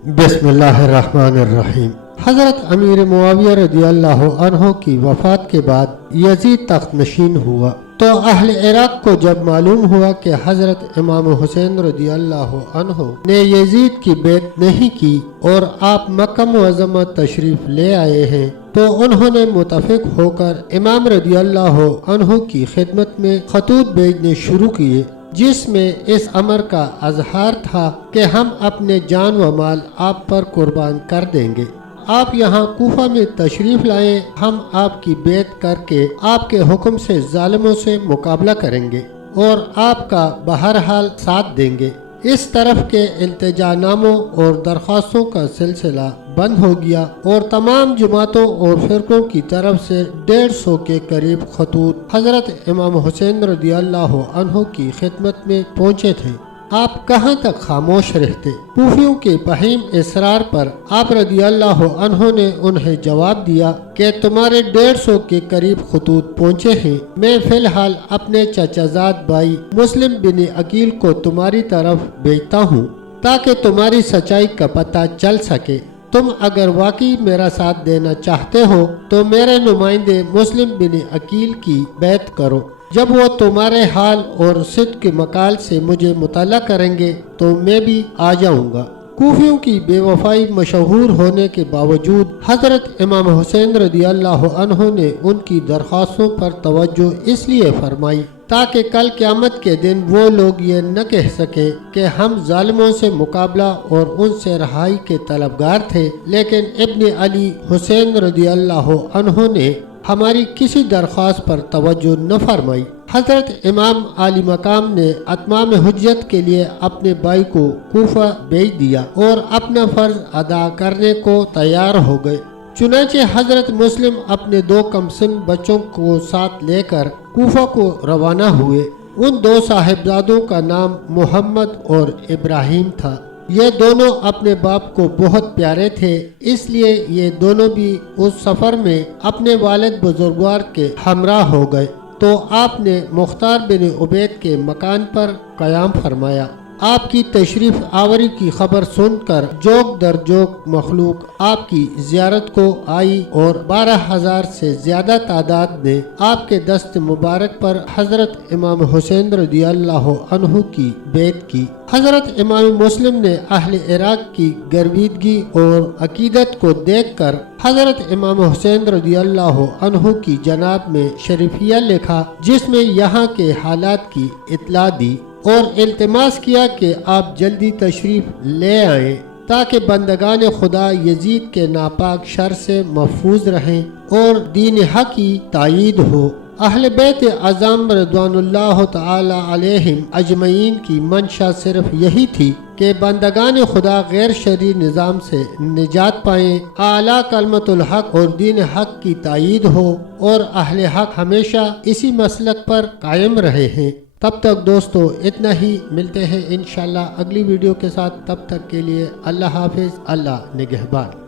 بسم اللہ الرحمن الرحیم۔ حضرت امیر معاویہ رضی اللہ عنہ کی وفات کے بعد یزید تخت نشین ہوا تو اہل عراق کو جب معلوم ہوا کہ حضرت امام حسین رضی اللہ عنہ نے یزید کی بیعت نہیں کی اور آپ مکہ معظمہ تشریف لے آئے ہیں تو انہوں نے متفق ہو کر امام رضی اللہ عنہ کی خدمت میں خطوط بھیجنے شروع کیے، جس میں اس امر کا اظہار تھا کہ ہم اپنے جان و مال آپ پر قربان کر دیں گے، آپ یہاں کوفہ میں تشریف لائیں، ہم آپ کی بیعت کر کے آپ کے حکم سے ظالموں سے مقابلہ کریں گے اور آپ کا بہرحال ساتھ دیں گے۔ اس طرف کے التجا ناموں اور درخواستوں کا سلسلہ بند ہو گیا اور تمام جماعتوں اور فرقوں کی طرف سے 150 کے قریب خطوط حضرت امام حسین رضی اللہ عنہ کی خدمت میں پہنچے تھے۔ آپ کہاں تک خاموش رہتے؟ کوفیوں کے فہیم اصرار پر آپ رضی اللہ عنہ نے انہیں جواب دیا کہ تمہارے 150 کے قریب خطوط پہنچے ہیں، میں فی الحال اپنے چچا زاد بھائی مسلم بن عقیل کو تمہاری طرف بھیجتا ہوں تاکہ تمہاری سچائی کا پتہ چل سکے۔ تم اگر واقعی میرا ساتھ دینا چاہتے ہو تو میرے نمائندے مسلم بن عقیل کی بیعت کرو، جب وہ تمہارے حال اور صدق کے مقال سے مجھے مطلع کریں گے تو میں بھی آ جاؤں گا۔ کوفیوں کی بے وفائی مشہور ہونے کے باوجود حضرت امام حسین رضی اللہ عنہ نے ان کی درخواستوں پر توجہ اس لیے فرمائی تاکہ کل قیامت کے دن وہ لوگ یہ نہ کہہ سکیں کہ ہم ظالموں سے مقابلہ اور ان سے رہائی کے طلبگار تھے، لیکن ابن علی حسین رضی اللہ عنہ نے ہماری کسی درخواست پر توجہ نہ فرمائی۔ حضرت امام عالی مقام نے اتمام حجت کے لیے اپنے بھائی کو کوفہ بھیج دیا اور اپنا فرض ادا کرنے کو تیار ہو گئے۔ چنانچہ حضرت مسلم اپنے 2 کمسن بچوں کو ساتھ لے کر کوفہ کو روانہ ہوئے۔ ان 2 صاحبزادوں کا نام محمد اور ابراہیم تھا۔ یہ دونوں اپنے باپ کو بہت پیارے تھے، اس لیے یہ دونوں بھی اس سفر میں اپنے والد بزرگوار کے ہمراہ ہو گئے تو آپ نے مختار بن عبید کے مکان پر قیام فرمایا۔ آپ کی تشریف آوری کی خبر سن کر جوک در جوک مخلوق آپ کی زیارت کو آئی اور 12,000 سے زیادہ تعداد نے آپ کے دست مبارک پر حضرت امام حسین رضی اللہ عنہ کی بیعت کی۔ حضرت امام مسلم نے اہل عراق کی گرویدگی اور عقیدت کو دیکھ کر حضرت امام حسین رضی اللہ عنہ کی جناب میں شریفیہ لکھا، جس میں یہاں کے حالات کی اطلاع دی اور التماس کیا کہ آپ جلدی تشریف لے آئیں تاکہ بندگان خدا یزید کے ناپاک شر سے محفوظ رہیں اور دین حق کی تائید ہو۔ اہل بیت اعظم رضوان اللہ تعالی علیہم اجمعین کی منشا صرف یہی تھی کہ بندگان خدا غیر شرعی نظام سے نجات پائیں، اعلیٰ کلمت الحق اور دین حق کی تائید ہو اور اہل حق ہمیشہ اسی مسلک پر قائم رہے ہیں۔ تب تک دوستو اتنا ہی، ملتے ہیں انشاءاللہ اگلی ویڈیو کے ساتھ، تب تک کے لیے اللہ حافظ، اللہ نگہبان۔